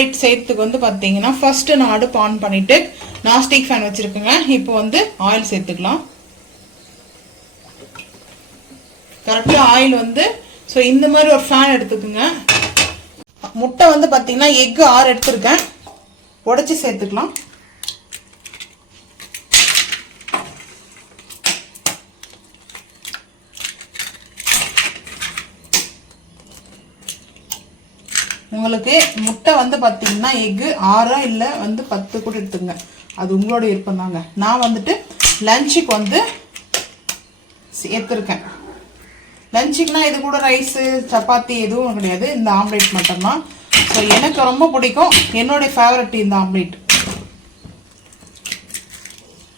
Omelette சேர்த்துக்கு வந்து பார்த்தீங்கன்னா first நான் அடுப்பு ஆன் பண்ணிட்டு நான்ஸ்டிக் ஃபேன் வச்சிருக்கேங்க. இப்போ வந்து ஆயில் சேர்த்துக்கலாம். கரெக்டாக ஆயில் வந்து ஸோ இந்த மாதிரி ஒரு ஃபேன் எடுத்துக்குங்க. முட்டை வந்து பார்த்தீங்கன்னா எக்கு 6 எடுத்துருக்கேன். உடைச்சி சேர்த்துக்கலாம். உங்களுக்கு முட்டை வந்து பார்த்தீங்கன்னா எக்கு 6 இல்லை வந்து 10 கூட எடுத்துங்க. அது உங்களோட விருப்பம் தாங்க. நான் வந்துட்டு லஞ்சுக்கு வந்து எடுத்துருக்கேன். லஞ்சுக்குனா இது கூட ரைஸு சப்பாத்தி எதுவும் கிடையாது. இந்த ஆம்லேட் மட்டும்தான். ஸோ எனக்கு ரொம்ப பிடிக்கும். என்னுடைய ஃபேவரட் இந்த ஆம்லேட்.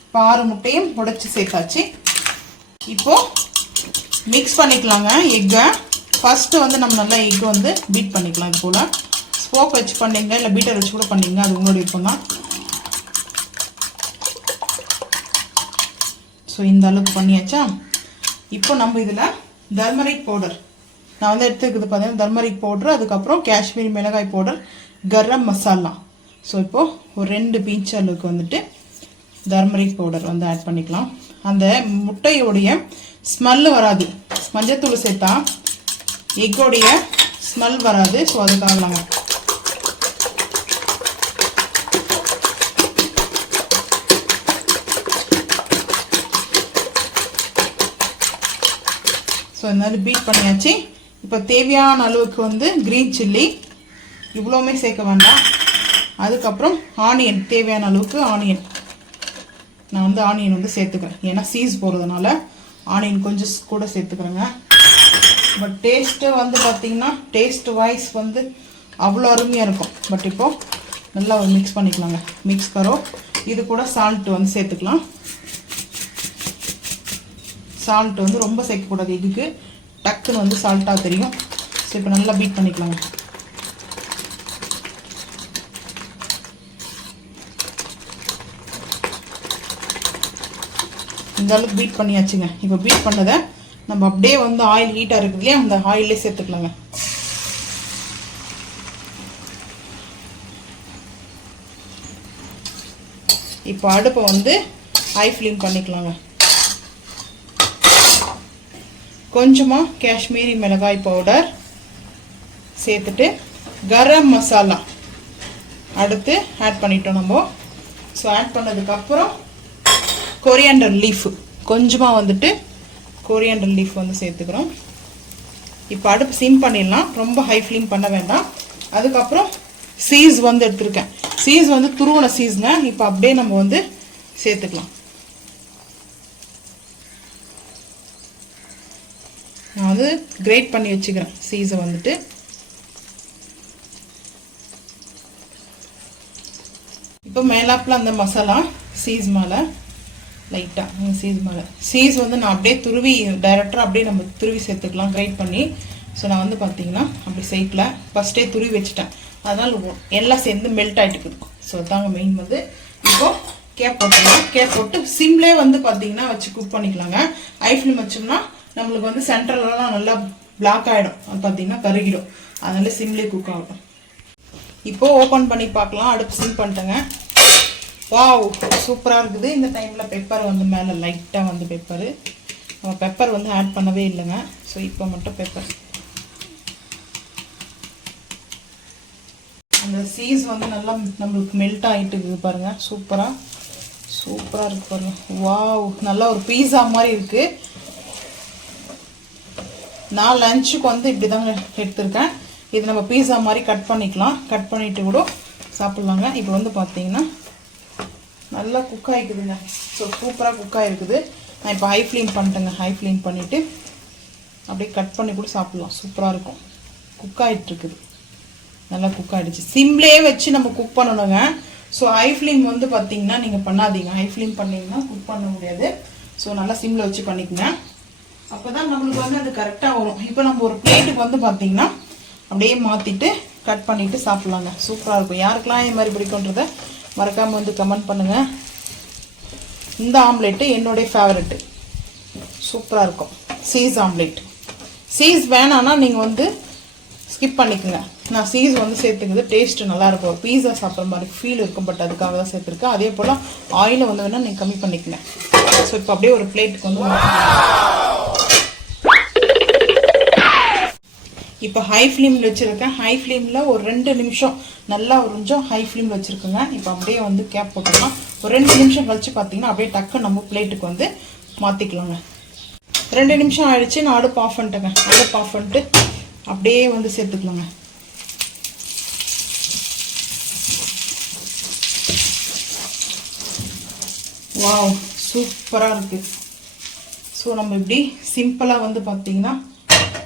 இப்போ 6 முட்டையும் உடைச்சி சேர்த்தாச்சு. இப்போது மிக்ஸ் பண்ணிக்கலாங்க எக்கை. ஃபஸ்ட்டு வந்து நம்ம நல்லா எக்கு வந்து பீட் பண்ணிக்கலாம். இது போல் ஸ்போக் வச்சு பண்ணிங்க இல்லை பீட்டர் வச்சு கூட பண்ணிங்க. அது உங்களோட விருப்பம் தான். ஸோ இந்த அளவுக்கு பண்ணியாச்சா. இப்போ நம்ம இதில் டர்மரிக் பவுடர் நான் வந்து எடுத்துக்கிறது பார்த்தீங்கன்னா டர்மரிக் பவுடர், அதுக்கப்புறம் காஷ்மீரி மிளகாய் பவுடர், கரம் மசாலா. ஸோ இப்போது ஒரு 2 பிஞ்ச் அளவுக்கு வந்துட்டு டர்மரிக் பவுடர் வந்து ஆட் பண்ணிக்கலாம். அந்த முட்டையோடைய ஸ்மெல்லு வராது. மஞ்சத்தூள் சேர்த்தா எக்கோடைய ஸ்மெல் வராது. ஸோ அதுக்காகலாங்க. ஸோ இந்த மாதிரி பீட் பண்ணியாச்சு. இப்போ தேவையான அளவுக்கு வந்து க்ரீன் சில்லி இவ்வளோவுமே சேர்க்க வேண்டாம். அதுக்கப்புறம் ஆனியன், தேவையான அளவுக்கு ஆனியன். நான் வந்து ஆனியன் வந்து சேர்த்துக்கிறேன். ஏன்னா சீஸ் போடுறதுனால ஆனியன் கொஞ்சம் கூட சேர்த்துக்கிறேங்க. பட் டேஸ்ட்டு வந்து பார்த்திங்கன்னா டேஸ்ட் வைஸ் வந்து அவ்வளோ அருமையாக இருக்கும். பட் இப்போது நல்லா ஒரு மிக்ஸ் பண்ணிக்கலாங்க. மிக்ஸ் கரோ. இது கூட சால்ட்டு வந்து சேர்த்துக்கலாம். சால்ட்டு வந்து ரொம்ப சேர்க்கக்கூடாது. இதுக்கு டக்குன்னு வந்து சால்ட்டாக தெரியும். ஸோ இப்போ நல்லா பீட் பண்ணிக்கலாங்க. இந்த அளவுக்கு பீட் பண்ணியாச்சுங்க. இப்போ பீட் பண்ணதை நம்ம அப்படியே வந்து ஆயில் ஹீட்டாக இருக்குது இல்லையா, அந்த ஆயிலே சேர்த்துக்கலாங்க. இப்போ அடுப்பை வந்து ஹை ஃப்ளேம் பண்ணிக்கலாங்க. கொஞ்சமாக காஷ்மீரி மிளகாய் பவுடர் சேர்த்துட்டு கரம் மசாலா அடுத்து ஆட் பண்ணிட்டோம் நம்ம. ஸோ ஆட் பண்ணதுக்கப்புறம் கொரியாண்டர் லீஃப் கொஞ்சமாக வந்துட்டு கொரியாண்டர் லீஃப் வந்து சேர்த்துக்கிறோம். இப்போ அடுப்பு சிம் பண்ணிடலாம். ரொம்ப ஹை ஃப்ளேம் பண்ண வேண்டாம். அதுக்கப்புறம் சீஸ் வந்து எடுத்துருக்கேன். சீஸ் வந்து துருவன சீஸ்ங்க. இப்போ அப்படியே நம்ம வந்து சேர்த்துக்கலாம். நான் வந்து கிரேட் பண்ணி வச்சுக்கிறேன் சீஸை வந்துட்டு. இப்போ மேலாப்பில் அந்த மசாலா சீஸ் மேலே லைட்டாக சீஸ் வந்து நான் அப்படியே துருவி டைரெக்டாக அப்படியே நம்ம துருவி சேர்த்துக்கலாம் கிரைண்ட் பண்ணி. ஸோ நான் வந்து பார்த்தீங்கன்னா அப்படி சேர்க்கல, ஃபஸ்ட்டே துருவி வச்சுட்டேன். அதனால் எல்லாம் சேர்ந்து மெல்ட் ஆகிட்டு இருக்கும். ஸோ அதாங்க மெயின் வந்து. இப்போது கேப் போட்டுக்கலாம். கேப் போட்டு சிம்லேயே வந்து பார்த்தீங்கன்னா வச்சு குக் பண்ணிக்கலாங்க. ஹை ஃப்ளேம் வச்சோம்னா நம்மளுக்கு வந்து சென்ட்ரலெலாம் நல்லா பிளாக் ஆகிடும். அது பார்த்தீங்கன்னா கருகிடும். அதனால சிம்லேயே குக் ஆகும். இப்போது ஓப்பன் பண்ணி பார்க்கலாம். அடுப்பு சிம் பண்ணிட்டேங்க. வாவ், சூப்பராக இருக்குது. இந்த டைமில் பெப்பர் வந்து மேலே லைட்டாக வந்து நம்ம பெப்பர் வந்து ஆட் பண்ணவே இல்லைங்க. ஸோ இப்போ மட்டும் பெப்பர். அந்த சீஸ் வந்து நல்லா நம்மளுக்கு மெல்ட் ஆகிட்டு இருக்குது பாருங்கள். சூப்பராக இருக்குது பாருங்கள். வாவ், நல்லா ஒரு பீஸா மாதிரி இருக்குது. நான் லஞ்சுக்கு வந்து இப்படி தாங்க எடுத்திருக்கேன். இது நம்ம பீஸா மாதிரி கட் பண்ணிக்கலாம். கட் பண்ணிவிட்டு கூட சாப்பிட்லாங்க. இப்போ வந்து பார்த்தீங்கன்னா நல்லா குக் ஆகிக்குதுங்க. ஸோ சூப்பராக குக் ஆகிருக்குது. நான் இப்போ ஹை ஃப்ளேம் பண்ணிட்டேங்க. ஹை ஃப்ளேம் பண்ணிவிட்டு அப்படியே கட் பண்ணி கூட சாப்பிட்லாம். சூப்பராக இருக்கும். குக் ஆகிட்டுருக்குது. நல்லா குக் ஆகிடுச்சு. சிம்லேயே வச்சு நம்ம குக் பண்ணணுங்க. ஸோ ஹை ஃப்ளேம் வந்து பார்த்தீங்கன்னா நீங்கள் பண்ணாதீங்க. ஹை ஃப்ளேம் பண்ணிங்கன்னா குக் பண்ண முடியாது. ஸோ நல்லா சிம்மில் வச்சு பண்ணிக்கோங்க. அப்போ தான் நம்மளுக்கு வந்து அது கரெக்டாக வரும். இப்போ நம்ம ஒரு பிளேட்டுக்கு வந்து பார்த்தீங்கன்னா அப்படியே மாற்றிட்டு கட் பண்ணிவிட்டு சாப்பிட்லாங்க. சூப்பராக இருக்கும். யாருக்கெல்லாம் இது மாதிரி பிடிக்குன்றதை மறக்காமல் வந்து கமெண்ட் பண்ணுங்கள். இந்த ஆம்லேட்டு என்னுடைய ஃபேவரெட்டு. சூப்பராக இருக்கும். Cheese omelette. சீஸ் வேணான்னா நீங்கள் வந்து ஸ்கிப் பண்ணிக்கோங்க. நான் சீஸ் வந்து சேர்த்துக்கிறது டேஸ்ட்டு நல்லாயிருக்கும், பீஸா சாப்பிட்ற மாதிரி ஃபீல் இருக்கும். பட் அதுக்காக தான் சேர்த்துருக்கேன். அதே போல் ஆயிலை வந்து வேணால் நீங்கள் கம்மி பண்ணிக்கணும். ஸோ இப்போ அப்படியே ஒரு பிளேட்டுக்கு வந்து இப்போ ஹை ஃப்ளேமில் வச்சுருக்கேன். ஹை ஃப்ளேமில் ஒரு 2 நிமிஷம் நல்லா ஒரு கொஞ்சம் ஹை ஃப்ளேமில் வச்சுருக்கேங்க. இப்போ அப்படியே வந்து கேப் போட்டுக்கலாம். ஒரு 2 நிமிஷம் கழிச்சு பார்த்தீங்கன்னா அப்படியே டக்கு நம்ம பிளேட்டுக்கு வந்து மாற்றிக்கலாங்க. 2 நிமிஷம் ஆயிடுச்சு. நான் அடுப்பு ஆஃப் பண்ணிட்டேங்க. அடுப்பு ஆஃப் பண்ணிட்டு அப்படியே வந்து சேர்த்துக்கலாங்க. வாவ், சூப்பராக இருக்குது. ஸோ நம்ம இப்படி சிம்பிளாக வந்து பார்த்திங்கன்னா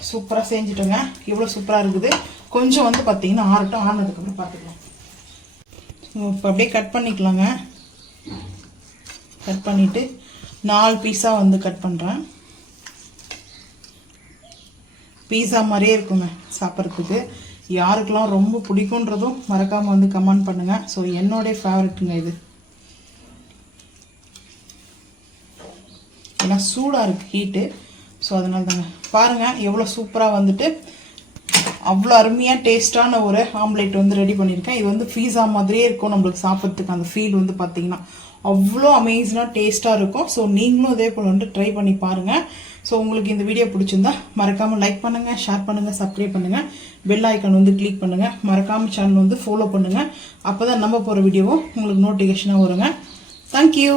சூப்பராக செஞ்சுட்டோங்க. இவ்வளோ சூப்பராக இருக்குது. கொஞ்சம் வந்து பார்த்திங்கன்னா ஆறட்டும். ஆனதுக்கப்புறம் பார்த்துக்கலாம். இப்போ அப்படியே கட் பண்ணிக்கலாங்க. கட் பண்ணிவிட்டு 4 பீஸாக வந்து கட் பண்ணுறேன். பீஸா மாதிரியே இருக்குங்க சாப்பிட்றதுக்கு. யாருக்கெல்லாம் ரொம்ப பிடிக்குன்றதும் மறக்காமல் வந்து கமெண்ட் பண்ணுங்கள். ஸோ என்னோடைய ஃபேவரெட்டுங்க இது. ஏன்னா சூடாக இருக்குது, ஹீட்டு. ஸோ அதனால தாங்க. பாருங்கள் எவ்வளோ சூப்பராக வந்துட்டு அவ்வளோ அருமையாக டேஸ்ட்டான ஒரு ஆம்லேட் வந்து ரெடி பண்ணியிருக்கேன். இது வந்து பீஸா மாதிரியே இருக்கும் நம்மளுக்கு சாப்பிட்றதுக்கு. அந்த ஃபீல் வந்து பார்த்திங்கன்னா அவ்வளோ அமேசிங்காக டேஸ்ட்டாக இருக்கும். ஸோ நீங்களும் இதே போல் வந்து ட்ரை பண்ணி பாருங்கள். ஸோ உங்களுக்கு இந்த வீடியோ பிடிச்சிருந்தா மறக்காமல் லைக் பண்ணுங்கள், ஷேர் பண்ணுங்கள், சப்ஸ்கிரைப் பண்ணுங்கள், பெல் ஐக்கான் வந்து கிளிக் பண்ணுங்கள். மறக்காமல் சேனல் வந்து ஃபாலோ பண்ணுங்கள். அப்போ தான் நம்ம போகிற வீடியோவும் உங்களுக்கு நோட்டிஃபிகேஷனாக வருங்க. தேங்க்யூ.